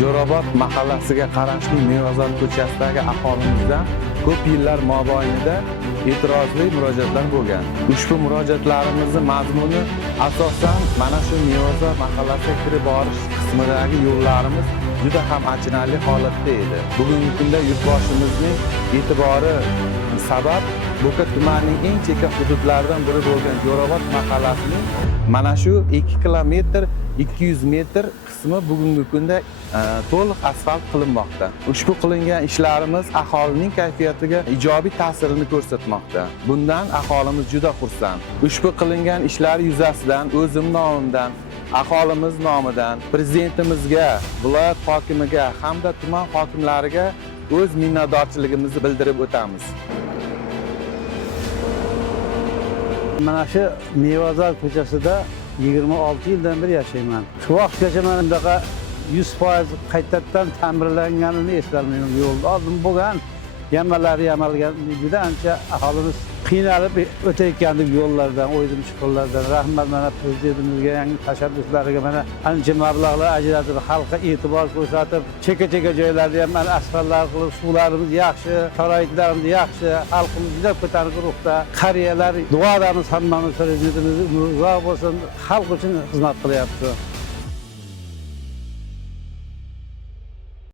Jo'rabot mahallasiga qarashli Mevazor ko'chasidagi aholimizdan ko'p yillar mobaynida e'tirozli murojaatlar bo'lgan. Ushbu murojaatlarimizning mazmuni asosan mana shu Mevazor mahallasiga kirib borish qismidagi yo'llarimiz juda ham achinarli holatda edi. Bugungi kunda yurtboshimizning e'tibori sabab Bo'ka tumanining eng chekka hududlaridan biri bo'lgan Jo'rabot mahallasining mana shu 2 kilometr 200 metr qismi bugungi kunda to'liq asfalt qilinmoqda. Ushbu qilingan ishlarimiz aholining kayfiyatiga ijobiy ta'sirini ko'rsatmoqda. Bundan aholimiz juda xursand. Ushbu qilingan ishlar yuzasidan o'zim nomimdan, aholimiz nomidan prezidentimizga, viloyat hokimiga hamda tuman hokimlariga o'z minnatdorchiligimizni bildirib o'tamiz. Mana shu Mevazor ko'chasida 26 yildan beri yashayman. Shu vaqtgacha men bunaqa 100% qaytadan ta'mirlanganini eslolmayman. Yo'lda oldin bo'lgan yamalari yamalgan juda ancha aholimiz qiynalib o'tayotgandik yo'llardan, o'ydim chiqinlardan. Rahmat mana prezidentimizga yangi tashabbuslariga mana ancha mablag'lar ajratib, xalqqa e'tibor ko'rsatib, chekka-chekka joylarda ham mana asfaltlar qilib, suvlarimiz yaxshi, sharoitlarimiz yaxshi, xalqimiz juda ko'tarinki ruhda, qariyalar duodamiz hammamiz prezidentimiz umri uzoq bo'lsin, xalq uchun xizmat qilyapti.